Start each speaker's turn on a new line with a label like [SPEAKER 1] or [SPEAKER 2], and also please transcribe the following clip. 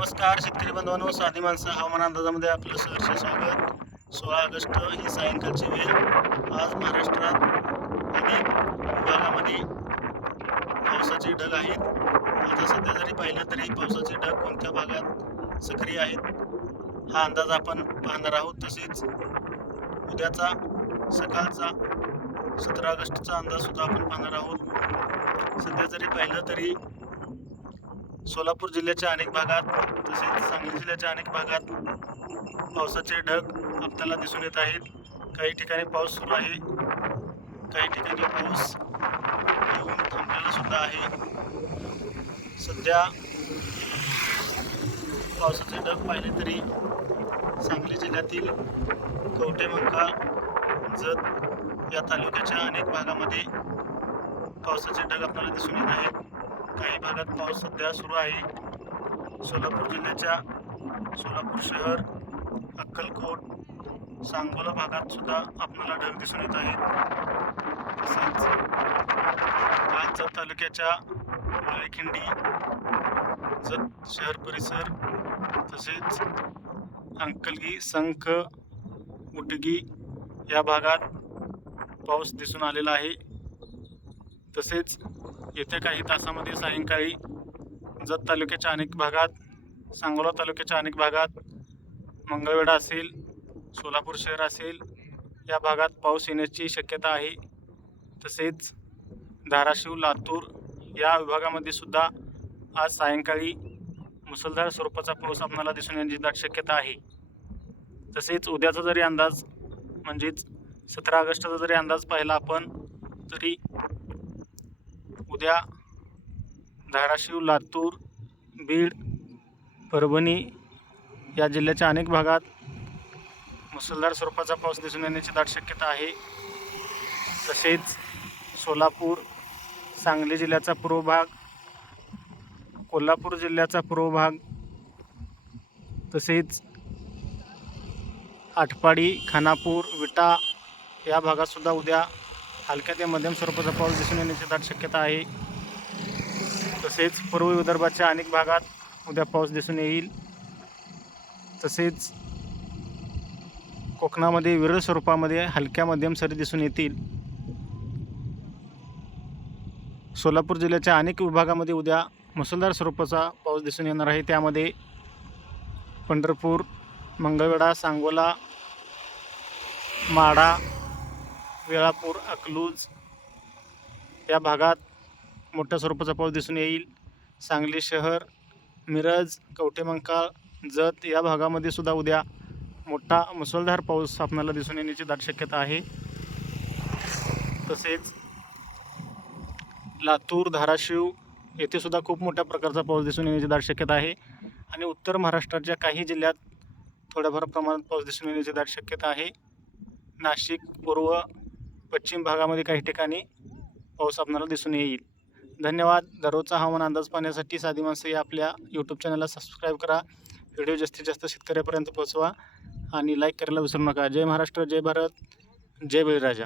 [SPEAKER 1] नमस्कार शेतकरी बांधवांनो साधी माणसं हवामान अंदाजामध्ये आपलं सहर्ष स्वागत. सोळा ऑगस्ट ही सायंकाळची वेळ. आज महाराष्ट्रात अनेक विभागामध्ये पावसाचे ढग आहेत. आता सध्या जरी पाहिलं तरी पावसाचे ढग कोणत्या भागात सक्रिय आहेत हा अंदाज आपण पाहणार आहोत. तसेच उद्याचा सकाळचा सतरा ऑगस्टचा अंदाजसुद्धा आपण पाहणार आहोत. सध्या जरी पाहिलं तरी सोलापूर जिल्ह्याच्या अनेक भागात तसेच सांगली जिल्ह्याच्या अनेक भागात पावसाचे ढग आपल्याला दिसून येत आहेत. काही ठिकाणी पाऊस सुरू आहे. काही ठिकाणी पाऊस येऊन थांबलेला सुद्धा आहे. सध्या पावसाचे ढग पाहिले तरी सांगली जिल्ह्यातील कवठे मंका जत या तालुक्याच्या अनेक भागामध्ये पावसाचे ढग आपल्याला दिसून येत आहेत. काही भागात पाऊस सध्या सुरू आहे. सोलापूर जिल्ह्याच्या सोलापूर शहर अक्कलकोट सांगोला भागात सुद्धा आपल्याला ढग दिसून येत आहेत. तसेच आज जत तालुक्याच्या वाळेखिंडी जत शहर परिसर तसेच अंकलगी संख उटगी या भागात पाऊस दिसून आलेला आहे. तसेच येत्या काही तासामध्ये सायंकाळी जत तालुक्याच्या अनेक भागात सांगोला तालुक्याच्या अनेक भागात मंगळवेढा असेल सोलापूर शहर असेल या भागात पाऊस येण्याची शक्यता आहे. तसेच धाराशिव लातूर या विभागामध्ये सुद्धा आज सायंकाळी मुसळधार स्वरूपाचा पाऊस आपणाला दिसून येण्याची दाट शक्यता आहे. तसेच उद्याचा जरी अंदाज म्हणजेच सतरा ऑगस्टचा जरी अंदाज पाहिला आपण तरी उद्या धाराशिव लातूर बीड परभणी या जिल्ह्याच्या अनेक भागात मुसळधार स्वरूपाचा पाऊस दिसून येण्याची दाट शक्यता आहे. तसेच सोलापूर सांगली जिल्ह्याचा पूर्व भाग कोल्हापूर जिल्ह्याचा पूर्व भाग तसेच आटपाडी खानापूर विटा या भागातसुद्धा उद्या हलक्या ते मध्यम स्वरूपाचा पाऊस दिसून येण्याची दाट शक्यता आहे. तसेच पूर्व विदर्भाच्या अनेक भागात उद्या पाऊस दिसून येईल. तसेच कोकणामध्ये विरळ स्वरूपामध्ये हलक्या मध्यम सरी दिसून येतील. सोलापूर जिल्ह्याच्या अनेक विभागामध्ये उद्या मुसळधार स्वरूपाचा पाऊस दिसून येणार आहे. त्यामध्ये पंढरपूर मंगळवेढा सांगोला माढा वेळापूर अकलूज या भागात मोठ्या स्वरूपाचा पाऊस दिसून येईल. सांगली शहर मिरज कवठेमंकाळ जत या भागामध्ये सुद्धा उद्या मोठा मुसळधार पाऊस आपणाला दिसून येण्याची दाट शक्यता आहे. तसेच लातूर धाराशिव येथे सुद्धा खूप मोठ्या प्रकारचा पाऊस दिसून येण्याची दाट शक्यता आहे. आणि उत्तर महाराष्ट्राच्या काही जिल्ह्यात थोड्याफार प्रमाणात पाऊस दिसून येण्याची दाट शक्यता आहे. नाशिक पूर्व पश्चिम भागामध्ये काही ठिकाणी पाऊस आपणाला दिसून येईल. धन्यवाद. दररोजचा हवामान अंदाज पाहण्यासाठी साधी माणसं या आपल्या यूट्यूब चॅनलला सबस्क्राईब करा. व्हिडिओ जास्तीत जास्त शेतकऱ्यापर्यंत पोहोचवा आणि लाईक करायला विसरू नका. जय महाराष्ट्र जय भारत जय बळीराजा.